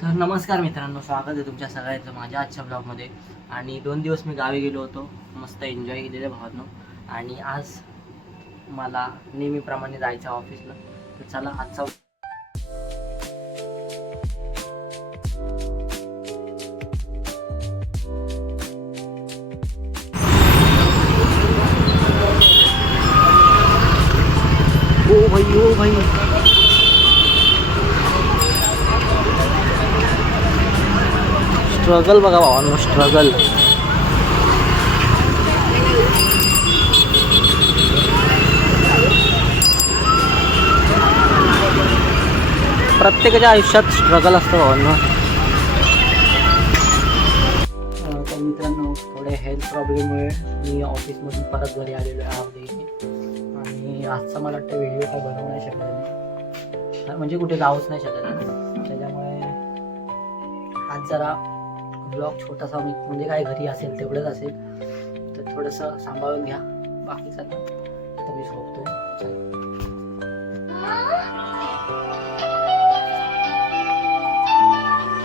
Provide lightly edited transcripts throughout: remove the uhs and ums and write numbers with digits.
तर नमस्कार मित्रांनो, स्वागत आहे तुमच्या सगळ्यांचं माझ्या आजच्या ब्लॉगमध्ये. आणि 2 दिवस मी गावी गेलो होतो, मस्त एन्जॉय केलेलं भावांनो. आणि आज मला नेहमीप्रमाणे जायचं ऑफिसला. तर चला आजचा ओ भाई स्ट्रगल बघा भावांनो, स्ट्रगल. प्रत्येकाच्या आयुष्यात स्ट्रगल असतं भावांनो. तर मित्रांनो, थोडे हेल्थ प्रॉब्लेममुळे मी ऑफिसमधून परत घरी आलेलो आहे हाफ डे. आणि आजचा मला वाटतं व्हिडिओ काय बनवू नाही शकत, म्हणजे कुठे जाऊच नाही शकत. त्याच्यामुळे आज जरा ब्लॉग छोटासा म्हणजे काय घरी असेल तेवढंच असेल, तर थोडंसं सांभाळून घ्या. बाकीचं आता मी झोपतोय.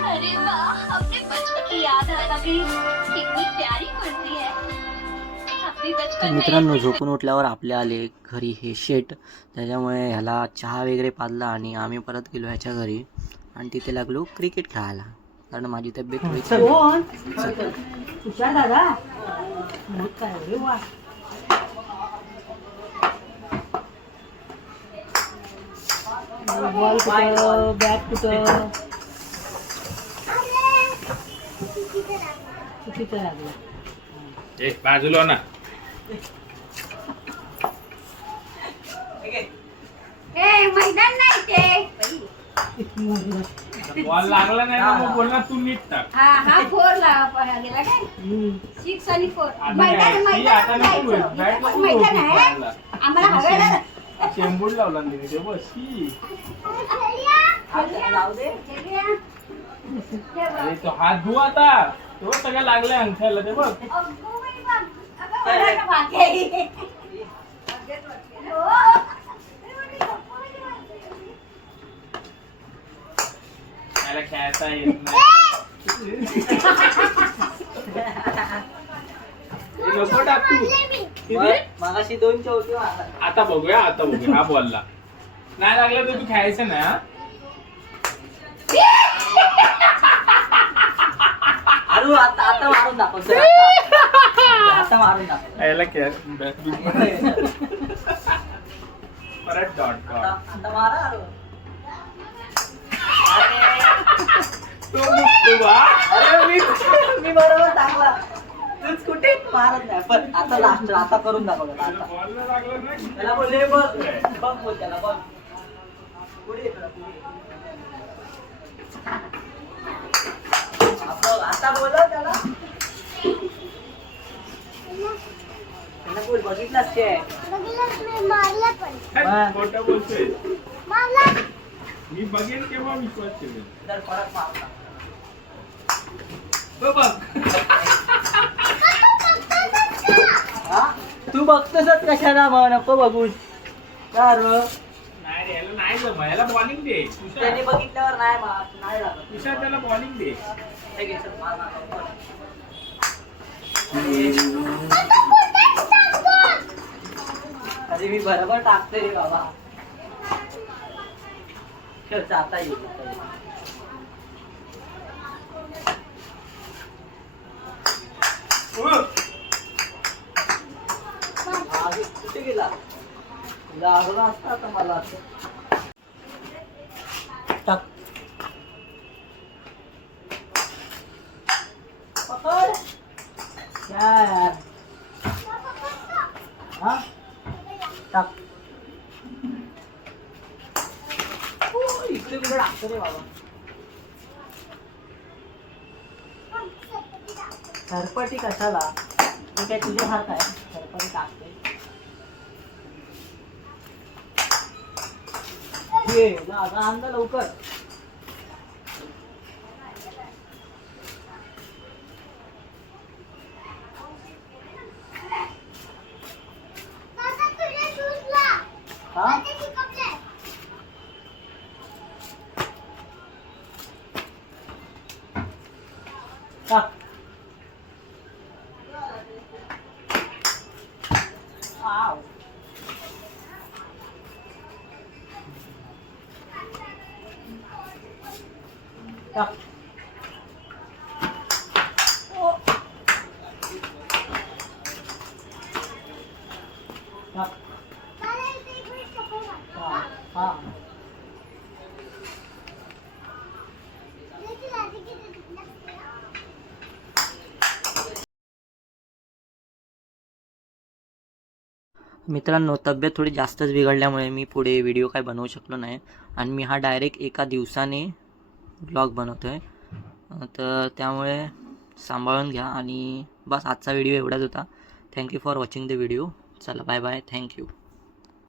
अरे वाह, अपने बचपन की याद आ गई. कितनी प्यारी कुर्ती है. अपने बचपन में मित्रांनो, झोपून उठल्यावर आपल्या आले घरी हे शेट. त्याच्यामुळे ह्याला चहा वगैरे पाजला आणि आम्ही परत गेलो ह्याच्या घरी आणि तिथे लागलो क्रिकेट खेळायला, कारण माझी तब्येत थोडी तुषार दादा काय रे वा. बॉल कुठं, बॅट कुठं, चुकीचं लागलं. एक बाजूला ना. मैदान नाही ते. बॉल लागला नाही ना, मग बोलणार तू नीट टाक. हा फोर गेला काय 6 आणि 4 आता नाही, आता नको बोल. बॅट नको मैदान बोलू आहे बॉलला. आम्हाला हवेला शेंबूड लावला नाही ते बस ही. अरे तो हात धुवा आता, तो सगळं लागले अंगठ्याला ते बघ. त्याला खेळता येत नाही. हे नको टाकू. किती? मगाशी 2 चौकी मारला. आता बघूया, आता बघूया. हा बॉलला नाही लागला तर तू खेळायचं ना. हा? अरे आता मारून दाखव सर, आता मारून दाखव. याला खेळ परत डॉट डॉट. आता मारा. अरे तो मुक्तो बा. अरे मी बरोबर टाकला, तूच कुठे मारत नाही. पण आता लास्ट, आता करून दाखव. आता बॉलला लागलं ना. त्याला बोलले बघ बघ, बोल त्याला बघ. पुढे ये, पुढे ये. आता बोलव त्याला. त्यांना बोल, बघितलास ते. काय खोटं बोलतोय. मी बघेन केव्हा विश्वास ठेवेल. तर परत मारला. तो बघ. हा? तू बघतोसच कशाला, मग नको बघूस. तर नाही रे, याला नाही जमा. याला बॉलिंग दे. त्याने बघितल्यावर नाही लागत. तुषार त्याला बॉलिंग दे. हे घे, चल, मार, मार, मार. अरे मी बरोबर टाकते रे बाबा. चल, आता येईल. कुठे गेला? लागला असता आता मला असं. टाक. पकड. यार. हा? टाक. इकडे कुठे टाकतो रे बाबा. सरपटी कशाला? मी काय तुझे हात आहे, सरपटी टाकते. ये आता आणलं लवकर. टाक. आव. टाक. ओ. टाक. हा. मित्रांनो, तब्येत थोडी जास्तच बिघडल्यामुळे मी पुढे व्हिडिओ काय बनवू शकलो नाही आणि मी हा डायरेक्ट एका दिवसाने ब्लॉग बनवतो आहे. तर त्यामुळे सांभाळून घ्या आणि बस आजचा व्हिडिओ एवढाच होता. Thank you for watching the video. चला बाय बाय. थँक्यू.